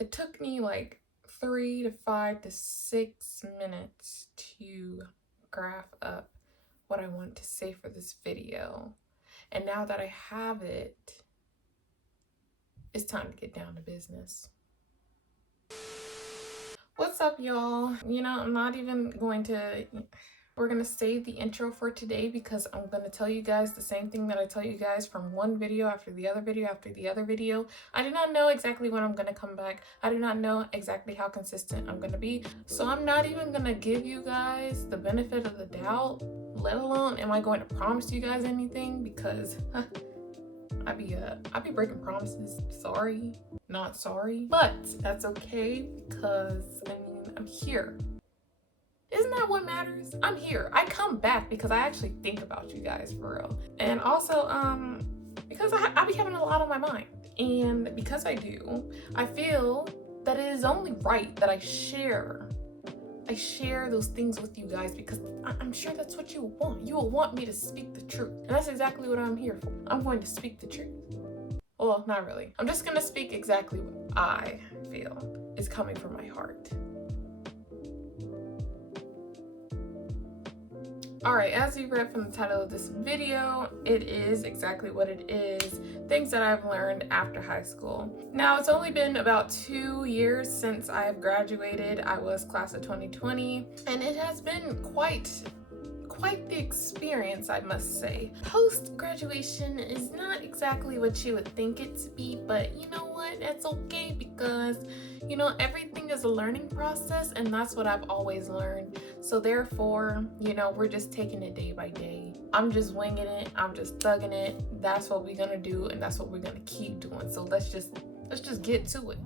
It took me like 3 to 5 to 6 minutes to graph up what I wanted to say for this video. And now that I have it, it's time to get down to business. What's up, y'all? I'm not even going to... We're going to save the intro for today because I'm going to tell you guys the same thing that I tell you guys from one video after the other video after the other video. I do not know exactly when I'm going to come back. I do not know exactly how consistent I'm going to be. So I'm not even going to give you guys the benefit of the doubt, let alone am I going to promise you guys anything, because I be breaking promises. Sorry, not sorry. But that's okay because, I'm here. Isn't that what matters? I'm here. I come back because I actually think about you guys for real. And also, because I be having a lot on my mind. And because I do, I feel that it is only right that I share those things with you guys, because I'm sure that's what you want. You will want me to speak the truth. And that's exactly what I'm here for. I'm going to speak the truth. Well, not really. I'm just gonna speak exactly what I feel is coming from my heart. Alright, as you read from the title of this video, it is exactly what it is. Things that I've learned after high school. Now, it's only been about 2 years since I've graduated. I was class of 2020, and it has been quite the experience, I must say. Post-graduation is not exactly what you would think it to be, but you know what? That's okay, because everything is a learning process, and that's what I've always learned. So therefore, we're just taking it day by day. I'm just winging it. I'm just thugging it. That's what we're gonna do, and that's what we're gonna keep doing. So let's just get to it.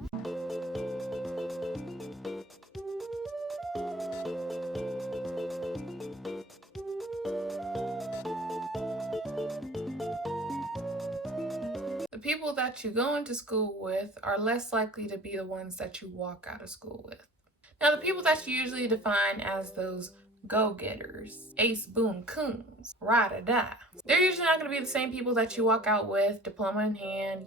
People that you go into school with are less likely to be the ones that you walk out of school with. Now, the people that you usually define as those go-getters, ace boom coons, ride or die, they're usually not going to be the same people that you walk out with, diploma in hand,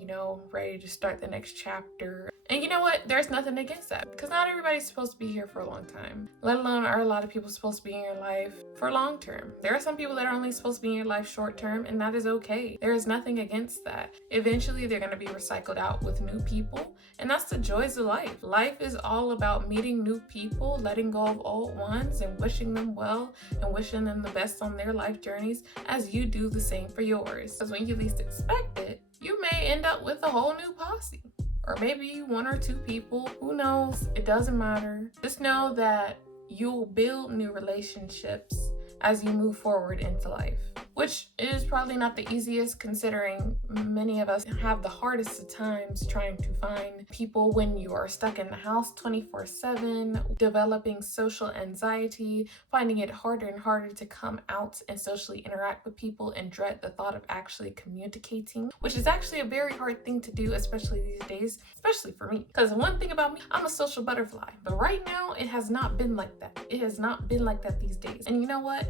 ready to start the next chapter. And you know what? There's nothing against that, because not everybody's supposed to be here for a long time, let alone are a lot of people supposed to be in your life for long term. There are some people that are only supposed to be in your life short term, and that is okay. There is nothing against that. Eventually, they're going to be recycled out with new people, and that's the joys of life. Life is all about meeting new people, letting go of old ones, and wishing them well and wishing them the best on their life journeys as you do the same for yours. Because when you least expect it, you may end up with a whole new posse. Or maybe 1 or 2 people, who knows? It doesn't matter. Just know that you'll build new relationships as you move forward into life, which is probably not the easiest, considering many of us have the hardest of times trying to find people when you are stuck in the house 24/7, developing social anxiety, finding it harder and harder to come out and socially interact with people, and dread the thought of actually communicating, which is actually a very hard thing to do, especially these days, especially for me. Because one thing about me, I'm a social butterfly, but right now it has not been like that. It has not been like that these days. And you know what?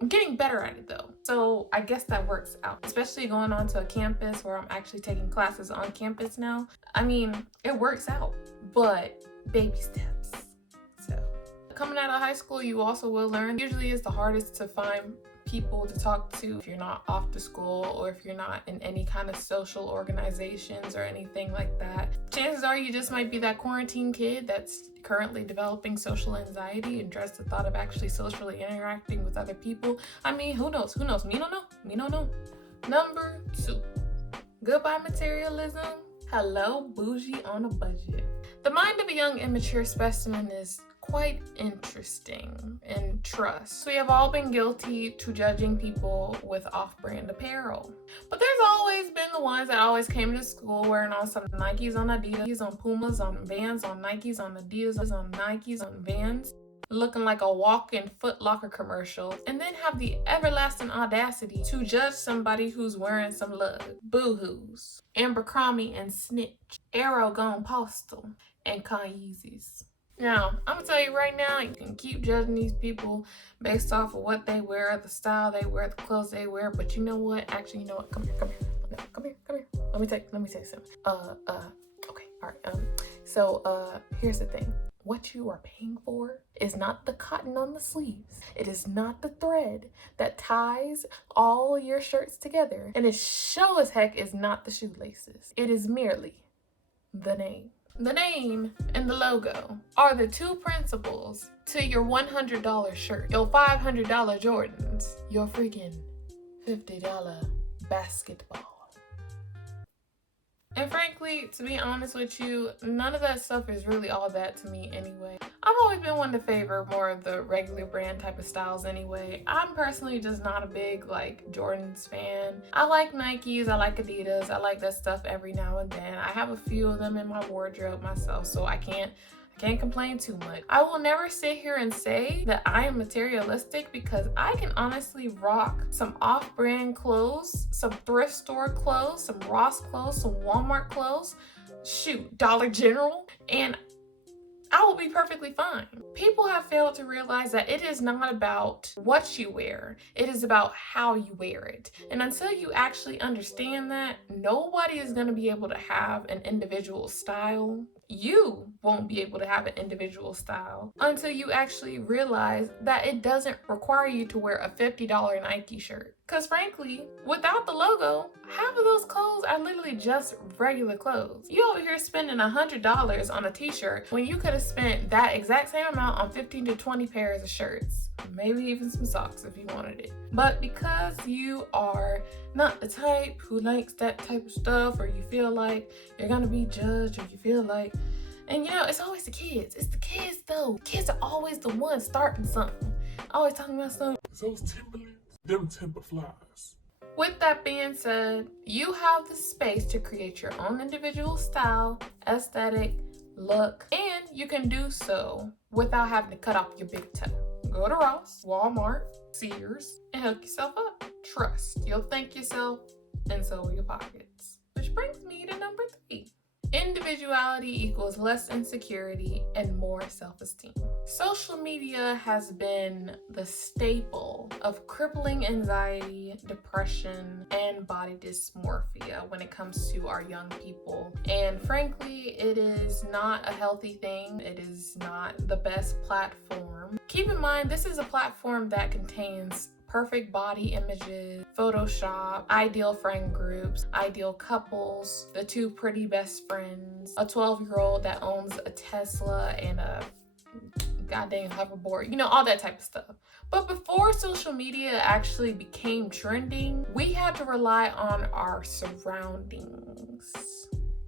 I'm getting better at it though. So I guess that works out, especially going on to a campus where I'm actually taking classes on campus now. It works out, but baby steps. So coming out of high school, you also will learn. Usually it's the hardest to find people to talk to if you're not off to school, or if you're not in any kind of social organizations or anything like that. Chances are you just might be that quarantine kid that's currently developing social anxiety and dreads the thought of actually socially interacting with other people. Who knows? Me don't know. Number 2, goodbye materialism. Hello, bougie on a budget. The mind of a young, immature specimen is quite interesting and trust. We have all been guilty to judging people with off-brand apparel. But there's always been the ones that always came to school wearing on some Nikes, on Adidas, on Pumas, on Vans, on Nikes, on Adidas, on Nikes, on Vans, looking like a walk-in Foot Locker commercial, and then have the everlasting audacity to judge somebody who's wearing some lug, Boohoo's, Abercrombie and Snitch, Arrow Gone Postal, and Yeezys. Now, I'm gonna tell you right now, you can keep judging these people based off of what they wear, the style they wear, the clothes they wear, but you know what? Actually, you know what? Come here. Let me tell you something. Okay. All right, so here's the thing. What you are paying for is not the cotton on the sleeves. It is not the thread that ties all your shirts together. And it sure as heck is not the shoelaces. It is merely the name. The name and the logo are the two principles to your $100 shirt, your $500 Jordans, your freaking $50 basketball. And frankly, to be honest with you, none of that stuff is really all that to me anyway. I've always been one to favor more of the regular brand type of styles anyway. I'm personally just not a big like Jordans fan. I like Nikes, I like Adidas, I like that stuff every now and then. I have a few of them in my wardrobe myself, so I can't complain too much. I will never sit here and say that I am materialistic because I can honestly rock some off-brand clothes, some thrift store clothes, some Ross clothes, some Walmart clothes, shoot, Dollar General, and I will be perfectly fine. People have failed to realize that it is not about what you wear, it is about how you wear it. And until you actually understand that, nobody is going to be able to have an individual style. You won't be able to have an individual style until you actually realize that it doesn't require you to wear a $50 Nike shirt. Because frankly, without the logo, half of those clothes are literally just regular clothes. You over here spending $100 on a t-shirt when you could have spent that exact same amount on 15 to 20 pairs of shirts. Maybe even some socks if you wanted it. But because you are not the type who likes that type of stuff, or you feel like you're gonna be judged, or you feel like, and you know, it's always the kids. It's the kids though. Kids are always the ones starting something. Always talking about something. Those Timberlands, them timber flies. With that being said, you have the space to create your own individual style, aesthetic, look, and you can do so without having to cut off your big toe. Go to Ross, Walmart, Sears, and hook yourself up. Trust, you'll thank yourself, and so will your pockets. Which brings me to number 3. Individuality equals less insecurity and more self-esteem. Social media has been the staple of crippling anxiety, depression, and body dysmorphia when it comes to our young people. And frankly, it is not a healthy thing. It is not the best platform. Keep in mind, this is a platform that contains perfect body images, Photoshop, ideal friend groups, ideal couples, the two pretty best friends, a 12-year-old that owns a Tesla and a goddamn hoverboard, you know, all that type of stuff. But before social media actually became trending, we had to rely on our surroundings.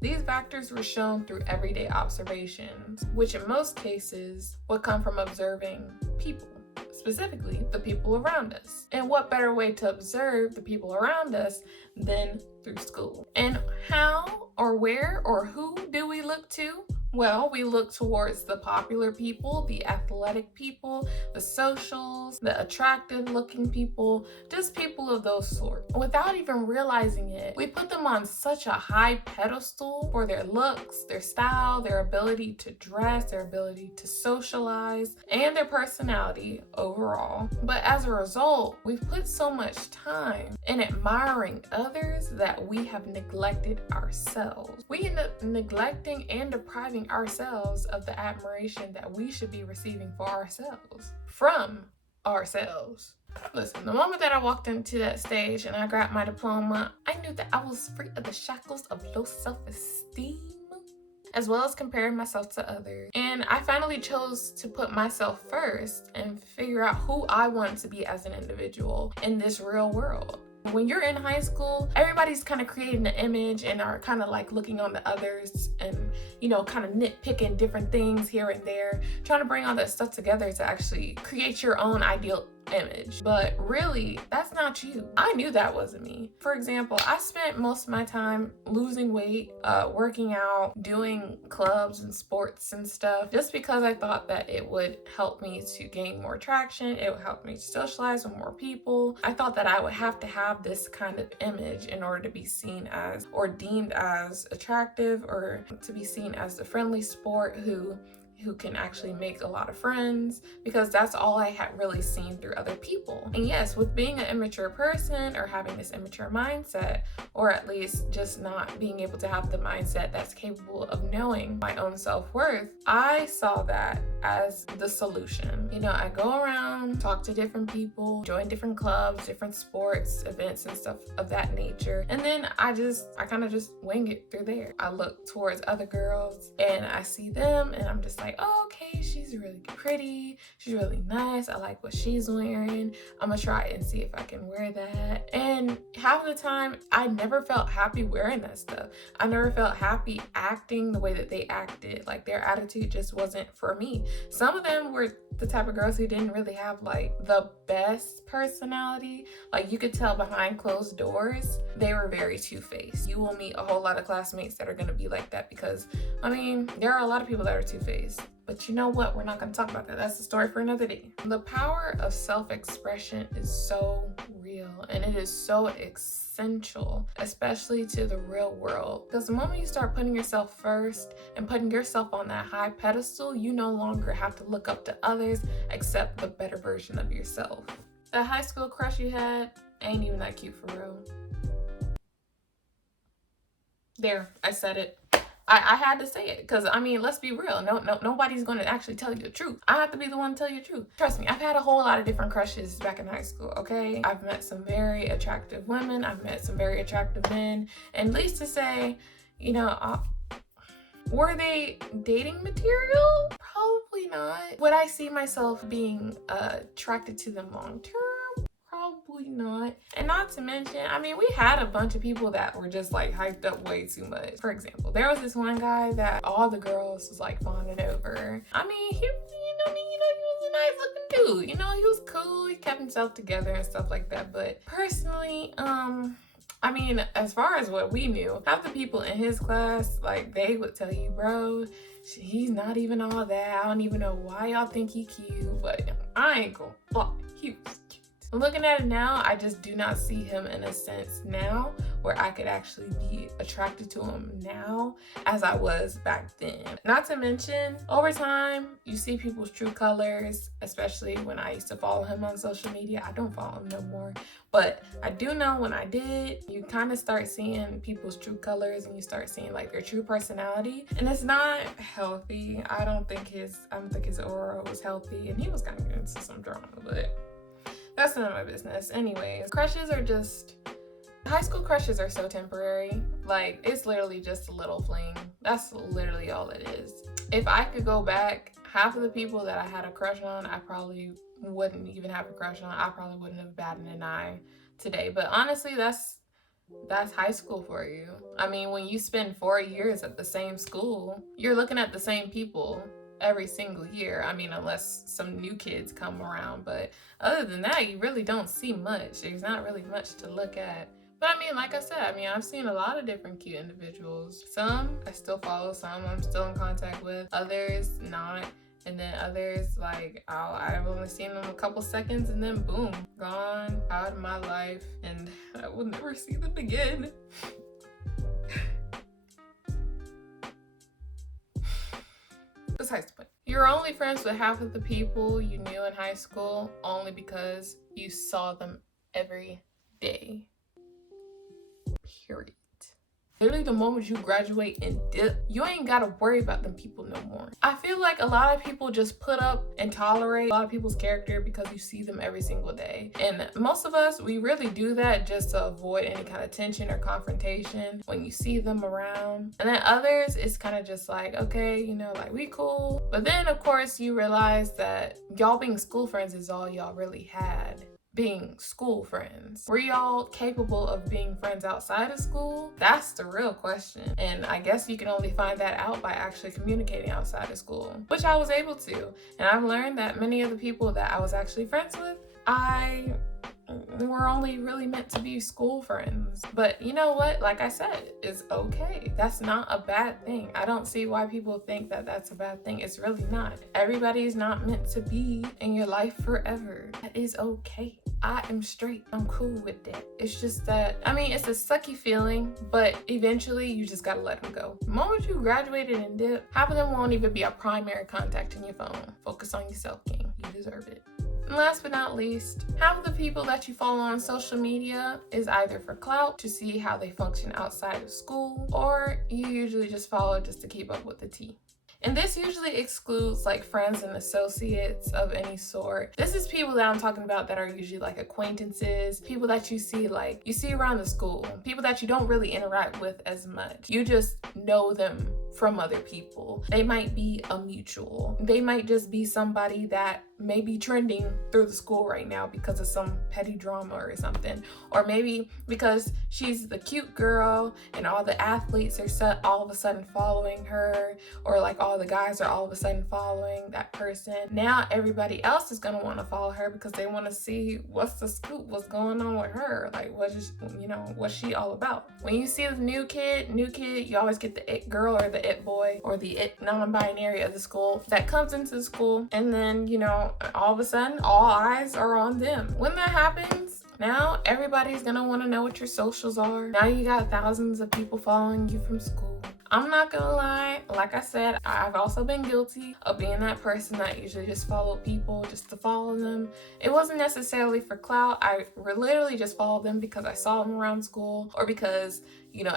These factors were shown through everyday observations, which in most cases would come from observing people. Specifically, the people around us. And what better way to observe the people around us than through school? And how or where or who do we look to? Well, we look towards the popular people, the athletic people, the socials, the attractive looking people, just people of those sorts. Without even realizing it, we put them on such a high pedestal for their looks, their style, their ability to dress, their ability to socialize, and their personality overall. But as a result, we've put so much time in admiring others that we have neglected ourselves. We end up neglecting and depriving ourselves of the admiration that we should be receiving for ourselves, from ourselves. Listen, the moment that I walked into that stage and I grabbed my diploma, I knew that I was free of the shackles of low self-esteem, as well as comparing myself to others. And I finally chose to put myself first and figure out who I wanted to be as an individual in this real world. When you're in high school, everybody's kind of creating an image and are kind of like looking on the others and, you know, kind of nitpicking different things here and there, trying to bring all that stuff together to actually create your own ideal image. But really, that's not you. I knew that wasn't me. For example, I spent most of my time losing weight, working out, doing clubs and sports and stuff, just because I thought that it would help me to gain more traction. It would help me to socialize with more people. I thought that I would have to have this kind of image in order to be seen as or deemed as attractive, or to be seen as the friendly sport who who can actually make a lot of friends, because that's all I had really seen through other people. And yes, with being an immature person or having this immature mindset, or at least just not being able to have the mindset that's capable of knowing my own self-worth, I saw that as the solution. You know, I go around, talk to different people, join different clubs, different sports, events and stuff of that nature. And then I kind of just wing it through there. I look towards other girls and I see them and I'm just like, oh, okay, she's really pretty. She's really nice. I like what she's wearing. I'm gonna try it and see if I can wear that. And half of the time, I never felt happy wearing that stuff. I never felt happy acting the way that they acted. Like, their attitude just wasn't for me. Some of them were the type of girls who didn't really have like the best personality. Like, you could tell behind closed doors, they were very two-faced. You will meet a whole lot of classmates that are gonna be like that because, I mean, there are a lot of people that are two-faced. But you know what? We're not going to talk about that. That's the story for another day. The power of self-expression is so real and it is so essential, especially to the real world. Because the moment you start putting yourself first and putting yourself on that high pedestal, you no longer have to look up to others, accept the better version of yourself. That high school crush you had ain't even that cute for real. There, I said it. I had to say it because, I mean, let's be real. Nobody's going to actually tell you the truth. I have to be the one to tell you the truth. Trust me, I've had a whole lot of different crushes back in high school, okay? I've met some very attractive women. I've met some very attractive men. And at least to say, you know, were they dating material? Probably not. Would I see myself being attracted to them long term? Probably not. And not to mention, I mean, we had a bunch of people that were just like hyped up way too much. For example, there was this one guy that all the girls was like fawning over. I mean, he was a nice looking dude. You know, he was cool. He kept himself together and stuff like that. But personally, I mean, as far as what we knew, half the people in his class, like, they would tell you, bro, he's not even all that. I don't even know why y'all think he cute, but I ain't gonna lie, he was cute. Looking at it now, I just do not see him in a sense now where I could actually be attracted to him now as I was back then. Not to mention, over time, you see people's true colors, especially when I used to follow him on social media. I don't follow him no more, but I do know when I did, you kind of start seeing people's true colors and you start seeing like their true personality, and it's not healthy. I don't think his aura was healthy, and he was kind of getting into some drama, but that's none of my business. Anyways, high school crushes are so temporary. Like, it's literally just a little fling. That's literally all it is. If I could go back, half of the people that I had a crush on, I probably wouldn't even have a crush on. I probably wouldn't have batted an eye today. But honestly, that's high school for you. I mean, when you spend 4 years at the same school, you're looking at the same people every single year. I mean, unless some new kids come around, but other than that, you really don't see much. There's not really much to look at. But I mean, like I said, I mean, I've seen a lot of different cute individuals. Some I still follow, some I'm still in contact with, others not. And then others, like, I've only seen them a couple seconds and then boom, gone out of my life, and I will never see them again. Besides the point, you're only friends with half of the people you knew in high school only because you saw them every day. Period. Literally, the moment you graduate and dip, you ain't gotta worry about them people no more. I feel like a lot of people just put up and tolerate a lot of people's character because you see them every single day. And most of us, we really do that just to avoid any kind of tension or confrontation when you see them around. And then others, it's kind of just like, okay, you know, like, we cool. But then, of course, you realize that y'all being school friends is all y'all really had. Being school friends. Were y'all capable of being friends outside of school? That's the real question. And I guess you can only find that out by actually communicating outside of school, which I was able to. And I've learned that many of the people that I was actually friends with, we're only really meant to be school friends. But you know what? Like I said, it's okay. That's not a bad thing. I don't see why people think that that's a bad thing. It's really not. Everybody is not meant to be in your life forever. That is okay. I am straight. I'm cool with that. It's just that, I mean, it's a sucky feeling, but eventually you just gotta let them go. The moment you graduated and dip, half of them won't even be a primary contact in your phone. Focus on yourself, king. You deserve it. And last but not least, half of the people that you follow on social media is either for clout, to see how they function outside of school, or you usually just follow just to keep up with the tea. And this usually excludes like friends and associates of any sort. This is people that I'm talking about that are usually like acquaintances, people that you see around the school, people that you don't really interact with as much. You just know them from other people. They might be a mutual. They might just be somebody that may be trending through the school right now because of some petty drama or something. Or maybe because she's the cute girl and all the athletes are all of a sudden following her, or like all the guys are all of a sudden following that person. Now everybody else is gonna want to follow her because they want to see what's the scoop, what's going on with her, like what's she all about. When you see the new kid, you always get the it girl or the it boy or the it non-binary of the school that comes into the school, and then all of a sudden all eyes are on them. When that happens, now everybody's gonna want to know what your socials are. Now you got thousands of people following you from school. I'm not gonna lie, like I said, I've also been guilty of being that person that usually just followed people just to follow them. It wasn't necessarily for clout. I literally just followed them because I saw them around school, or because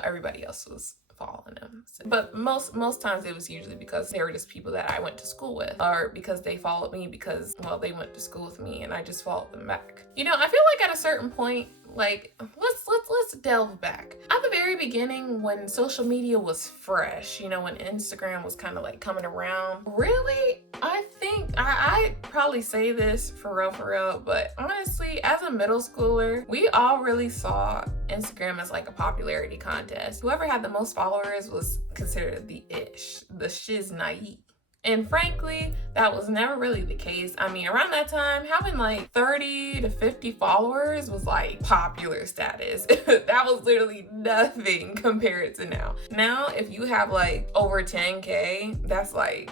everybody else was following them. But most times it was usually because they were just people that I went to school with, or because they followed me because, well, they went to school with me and I just followed them back. I feel like at a certain point, like let's delve back. At the very beginning, when social media was fresh, when Instagram was kind of like coming around, really, I think I probably say this for real, but honestly, as a middle schooler, we all really saw Instagram as like a popularity contest. Whoever had the most followers was considered the shiz naive. And frankly, that was never really the case. I mean, around that time, having like 30 to 50 followers was like popular status. That was literally nothing compared to now. Now, if you have like over 10K, that's like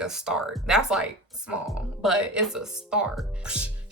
a start. That's like small, but it's a start.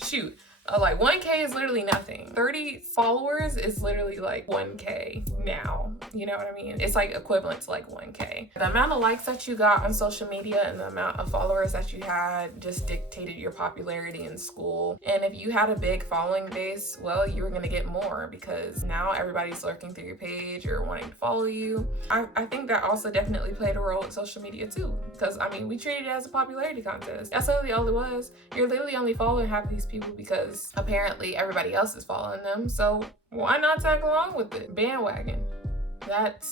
Shoot. Like 1K is literally nothing. 30 followers is literally like 1K now. You know what I mean? It's like equivalent to like 1K. The amount of likes that you got on social media and the amount of followers that you had just dictated your popularity in school. And if you had a big following base, well, you were gonna get more because now everybody's lurking through your page or wanting to follow you. I think that also definitely played a role with social media too. Because I mean, we treated it as a popularity contest. That's literally all it was. You're literally only following half these people because apparently everybody else is following them, so why not tag along with it? Bandwagon. That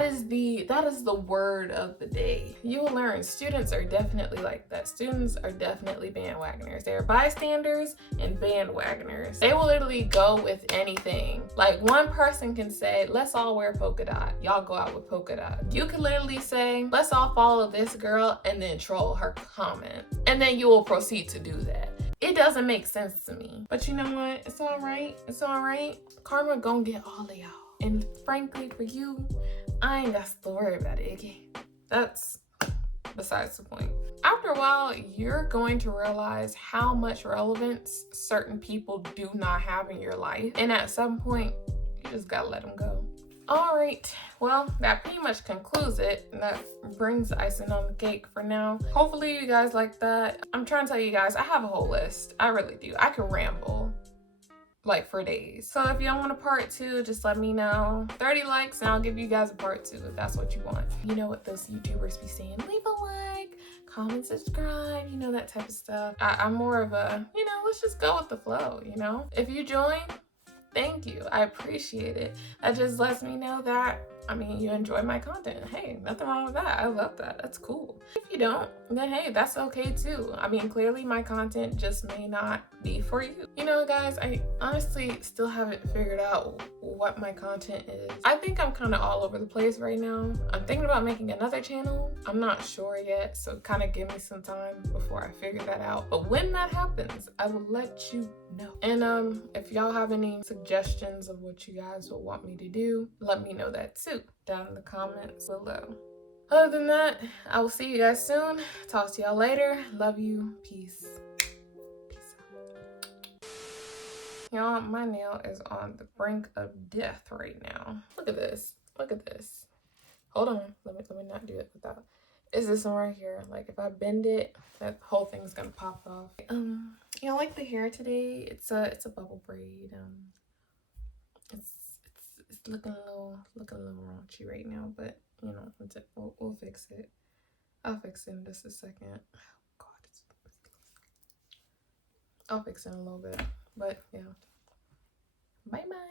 is the word of the day. You will learn students are definitely like that. Students are definitely bandwagoners. They're bystanders and bandwagoners. They will literally go with anything. Like one person can say, let's all wear polka dot. Y'all go out with polka dot. You could literally say, let's all follow this girl, and then troll her comment. And then you will proceed to do that. It doesn't make sense to me. But you know what? It's all right. It's all right. Karma gonna get all of y'all. And frankly, for you, I ain't got to worry about it again. That's besides the point. After a while, you're going to realize how much relevance certain people do not have in your life. And at some point, you just gotta let them go. All right, well, that pretty much concludes it. That brings the icing on the cake for now. Hopefully you guys like that. I'm trying to tell you guys, I have a whole list. I really do. I could ramble like for days. So if y'all want a part 2, just let me know. 30 likes and I'll give you guys a part 2 if that's what you want. You know what those YouTubers be saying. Leave a like, comment, subscribe, that type of stuff. I'm more of a, let's just go with the flow, If you join, thank you. I appreciate it. That just lets me know that, you enjoy my content. Hey, nothing wrong with that. I love that. That's cool. If you don't, then hey, that's okay too. Clearly my content just may not be for you. Guys, I honestly still haven't figured out what my content is. I think I'm kind of all over the place right now. I'm thinking about making another channel. I'm not sure yet, so kind of give me some time before I figure that out. But when that happens, I will let you know. And if y'all have any suggestions of what you guys will want me to do, let me know that too down in the comments below. Other than that, I will see you guys soon. Talk to y'all later. Love you. Peace. Peace out. Y'all, my nail is on the brink of death right now. Look at this. Look at this. Hold on. Let me not do it without. Is this one right here? Like if I bend it, that whole thing's gonna pop off. Y'all like the hair today? It's a bubble braid. It's looking a little raunchy right now, but you know, we'll fix it. I'll fix it in just a second. Oh God, I'll fix it in a little bit. But yeah. Bye bye.